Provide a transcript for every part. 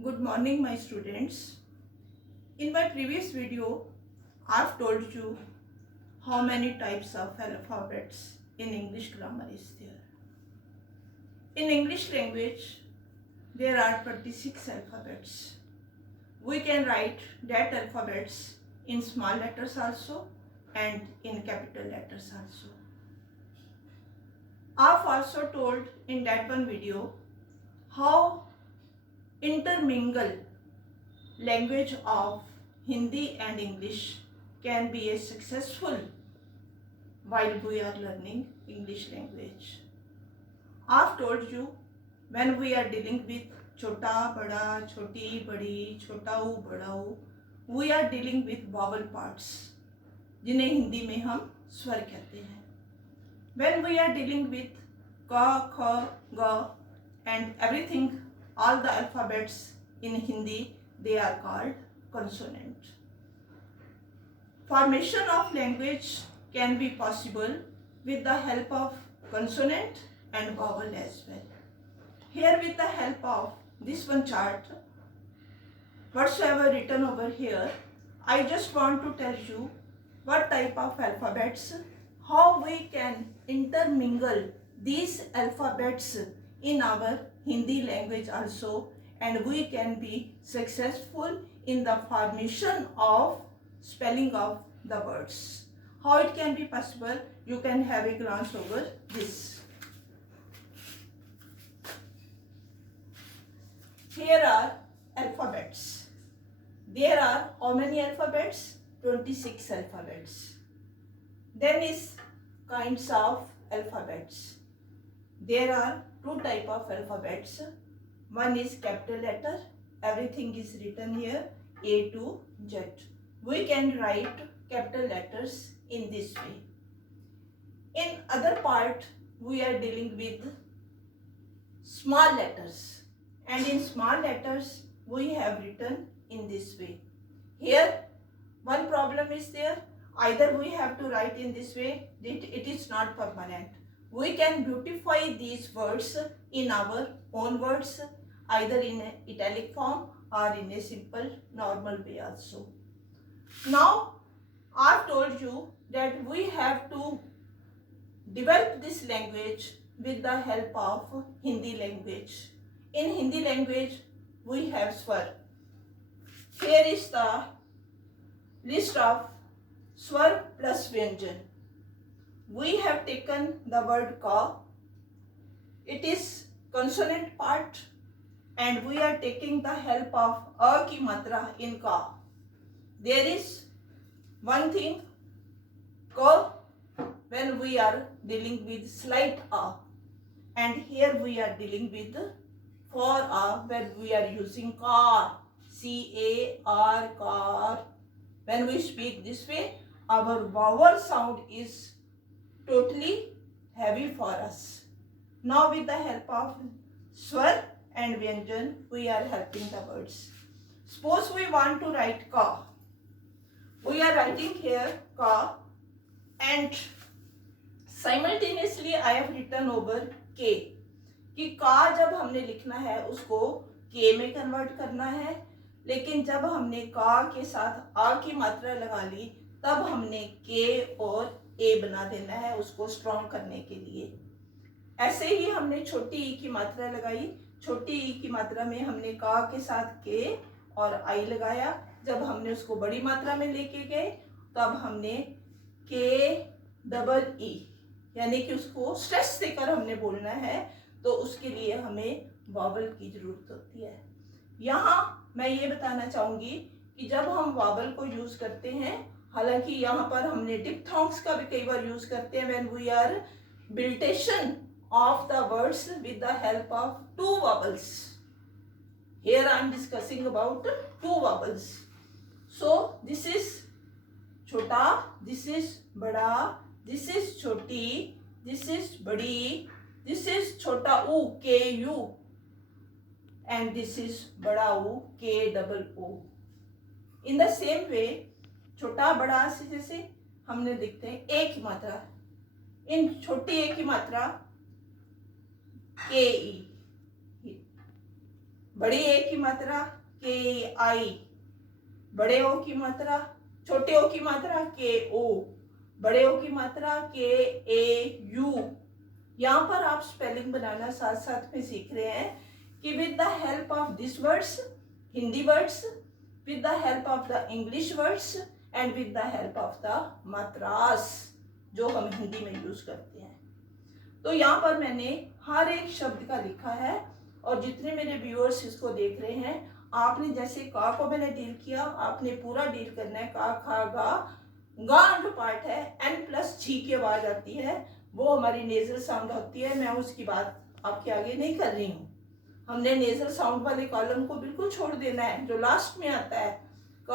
Good morning, my students. In my previous video, I've told you how many types of alphabets in English grammar is there. In English language, there are 26 alphabets. We can write that alphabets in small letters also and in capital letters also. I've also told in that one video how intermingle language of Hindi and English can be a successful while we are learning English language. I've told you when we are dealing with chota, bada, choti, badi, chota u, bada u, we are dealing with vowel parts जिन्हें हिंदी में हम स्वर कहते हैं. When we are dealing with ka, kha, ga and everything, all the alphabets in Hindi, they are called consonant. Formation of language can be possible with the help of consonant and vowel as well. Here with the help of this one chart, whatsoever written over here, I just want to tell you what type of alphabets, how we can intermingle these alphabets in our Hindi language also, and we can be successful in the formation of spelling of the words. How it can be possible, you can have a glance over this. Here are alphabets. There are how many alphabets? 26 alphabets. Then is kinds of alphabets. There are two type of alphabets. One is capital letter. Everything is written here A to Z. We can write capital letters in this way. In other part, we are dealing with small letters. And in small letters, we have written in this way. Here, one problem is there. Either we have to write in this way, it is not permanent. We can beautify these words in our own words, either in an italic form or in a simple normal way also. Now, I've told you that we have to develop this language with the help of Hindi language. In Hindi language, we have swar. Here is the list of swar plus vyanjan. We have taken the word ka. It is consonant part, and we are taking the help of a ki matra in ka. There is one thing, ka, when we are dealing with slight a, and here we are dealing with for a when we are using car, C-A-R, car. When we speak this way, our vowel sound is totally heavy for us. Now with the help of swar and vyanjan, we are helping the words. Suppose we want to write ka. We are writing here ka, and simultaneously I have written over k. कि का जब हमने लिखना है उसको के में convert करना है, लेकिन जब हमने का के साथ आ की मात्रा लगा ली तब हमने के और ए बना देना है उसको स्ट्रॉन्ग करने के लिए. ऐसे ही हमने छोटी ई की मात्रा लगाई. छोटी ई की मात्रा में हमने का के साथ के और आई लगाया. जब हमने उसको बड़ी मात्रा में लेके गए तब हमने के डबल ई, यानी कि उसको स्ट्रेस देकर हमने बोलना है, तो उसके लिए हमें वावल की जरूरत होती है. यहाँ मैं ये बताना चाहूंगी कि जब हम वावल को यूज करते हैं, हालांकि यहाँ पर हमने डिप्थोंग्स का भी कई बार यूज करते हैं व्हेन वी आर बिल्टेशन of the words with the help of two vowels. Here I am discussing about two vowels. So this is छोटा, दिस इज बड़ा, दिस इज छोटी, दिस इज बड़ी, this is छोटा u k u, and this is बड़ा u k double o. In the same way, छोटा बड़ा से जैसे हमने देखते हैं ए की मात्रा, इन छोटी ए की मात्रा के ई, बड़ी ए की मात्रा के आई, बड़े ओ की मात्रा, छोटे ओ की मात्रा के ओ, बड़े ओ की मात्रा के ए यू। यहाँ पर आप स्पेलिंग बनाना साथ साथ में सीख रहे हैं कि with the help of this words, Hindi words, with the help of the English words and with the help of the मात्रास जो हम हिंदी में यूज करते हैं। तो यहाँ पर मैंने हर एक शब्द का लिखा है और जितने मेरे व्यूअर्स इसको देख रहे हैं, आपने जैसे का को मैंने डील किया, आपने पूरा डील करना है। का, खा, गा जो पार्ट है एन प्लस जी की आवाज आती है, वो हमारी नेजल साउंड होती है। मैं उसकी बात आपके आगे नहीं कर रही हूँ। हमने नेजल साउंड वाले कॉलम को बिल्कुल छोड़ देना है। जो लास्ट में आता है क,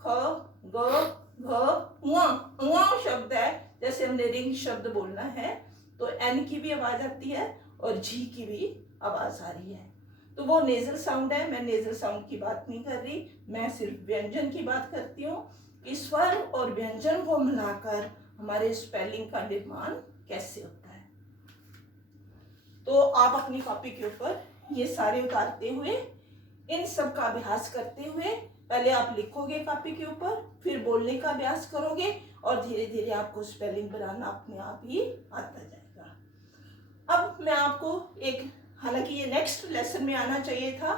ख, ग, घ, शब्द है, जैसे हमने रिंग शब्द बोलना है तो एन की भी आवाज आती है और जी की भी आवाज आ रही है, तो वो नेजल साउंड है। मैं नेजल साउंड की बात नहीं कर रही, मैं सिर्फ व्यंजन की बात करती हूँ कि स्वर और व्यंजन को मिलाकर हमारे स्पेलिंग का निर्माण कैसे होता है। तो आप अपनी कॉपी के ऊपर ये सारे उतारते हुए, इन सब का अभ्यास करते हुए, पहले आप लिखोगे कॉपी के ऊपर, फिर बोलने का अभ्यास करोगे और धीरे धीरे आपको स्पेलिंग बनाना अपने आप ही आता जाएगा। अब मैं आपको एक, हालांकि ये नेक्स्ट लेसन में आना चाहिए था,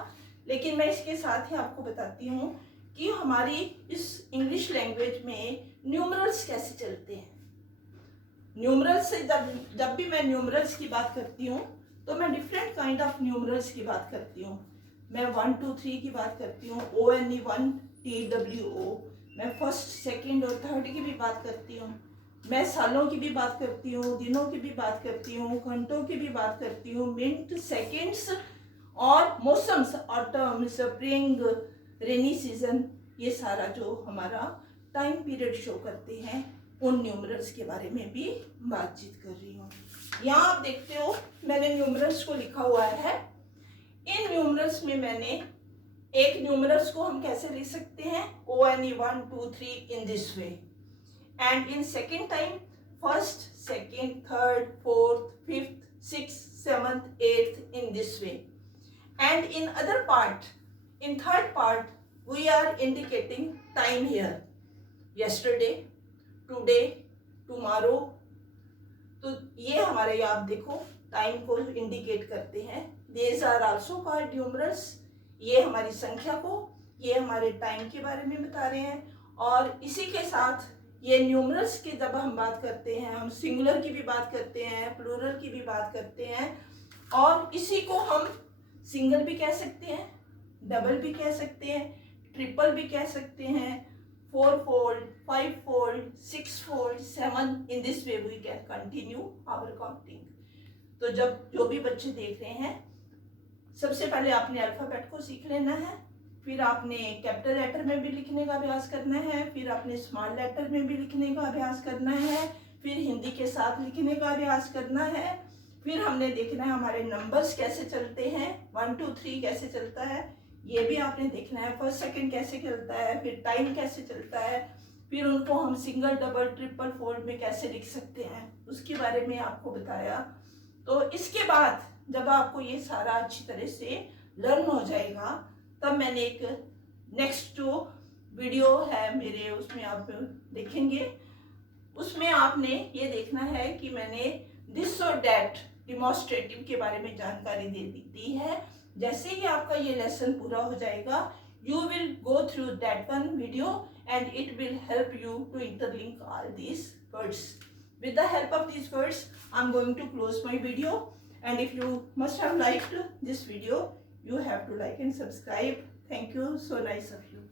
लेकिन मैं इसके साथ ही आपको बताती हूँ कि हमारी इस इंग्लिश लैंग्वेज में न्यूमरल्स कैसे चलते हैं। न्यूमरल्स से जब भी मैं न्यूमरल्स की बात करती हूँ तो मैं डिफरेंट काइंड ऑफ न्यूमरल्स की बात करती हूँ। मैं 1 2 3 की बात करती हूँ, ONE 1 TWO। मैं फर्स्ट, सेकंड और थर्ड की भी बात करती हूँ। मैं सालों की भी बात करती हूँ, दिनों की भी बात करती हूँ, घंटों की भी बात करती हूँ, मिनट, सेकेंड्स और मौसम्स, ऑटम, स्प्रिंग, रेनी सीजन, ये सारा जो हमारा टाइम पीरियड शो करते हैं, उन न्यूमरल्स के बारे में भी बातचीत कर रही हूँ। यहाँ आप देखते हो मैंने न्यूमरल्स को लिखा हुआ है। इन न्यूमरल्स में मैंने एक न्यूमरल्स को हम कैसे लिख सकते हैं, ONE 1 2 3 in this way, and in second time first, second, third, fourth, fifth, sixth, seventh, eighth in this way, and in other part, in third part we are indicating time here, yesterday, today, tomorrow। तो ये हमारे, आप देखो time को indicate करते हैं। these are also called numerals। ये हमारी संख्या को, ये हमारे टाइम के बारे में बता रहे हैं। और इसी के साथ ये न्यूमरल्स की जब हम बात करते हैं, हम सिंगुलर की भी बात करते हैं, प्लूरल की भी बात करते हैं, और इसी को हम सिंगल भी कह सकते हैं, डबल भी कह सकते हैं, ट्रिपल भी कह सकते हैं, 4 fold, 5 fold, 6 fold, 7। In this way we can continue our counting. तो जब जो भी बच्चे देख रहे हैं, सबसे पहले आपने अल्फाबेट को सीख लेना है, फिर आपने कैपिटल लेटर में भी लिखने का अभ्यास करना है, फिर आपने स्मॉल लेटर में भी लिखने का अभ्यास करना है, फिर हिंदी के साथ लिखने का अभ्यास करना है, फिर हमने देखना है हमारे नंबर्स कैसे चलते हैं, 1 2 3 कैसे चलता है, ये भी आपने देखना है, फर्स्ट सेकंड कैसे चलता है, फिर टाइम कैसे चलता है, फिर उनको हम सिंगल, डबल, ट्रिपल, फोल्ड में कैसे लिख सकते हैं, उसके बारे में आपको बताया। तो इसके बाद जब आपको ये सारा अच्छी तरह से लर्न हो जाएगा, तब मैंने एक नेक्स्ट जो वीडियो है मेरे, उसमें आप देखेंगे, उसमें आपने ये देखना है कि मैंने दिस और डैट डिमॉन्स्ट्रेटिव के बारे में जानकारी दे दी है। जैसे ही आपका ये लेसन पूरा हो जाएगा, you will go through that one video and it will help you to interlink all these words. With the help of these words, I'm going to close my video, and if you must have liked this video, you have to like and subscribe. Thank you, so nice of you.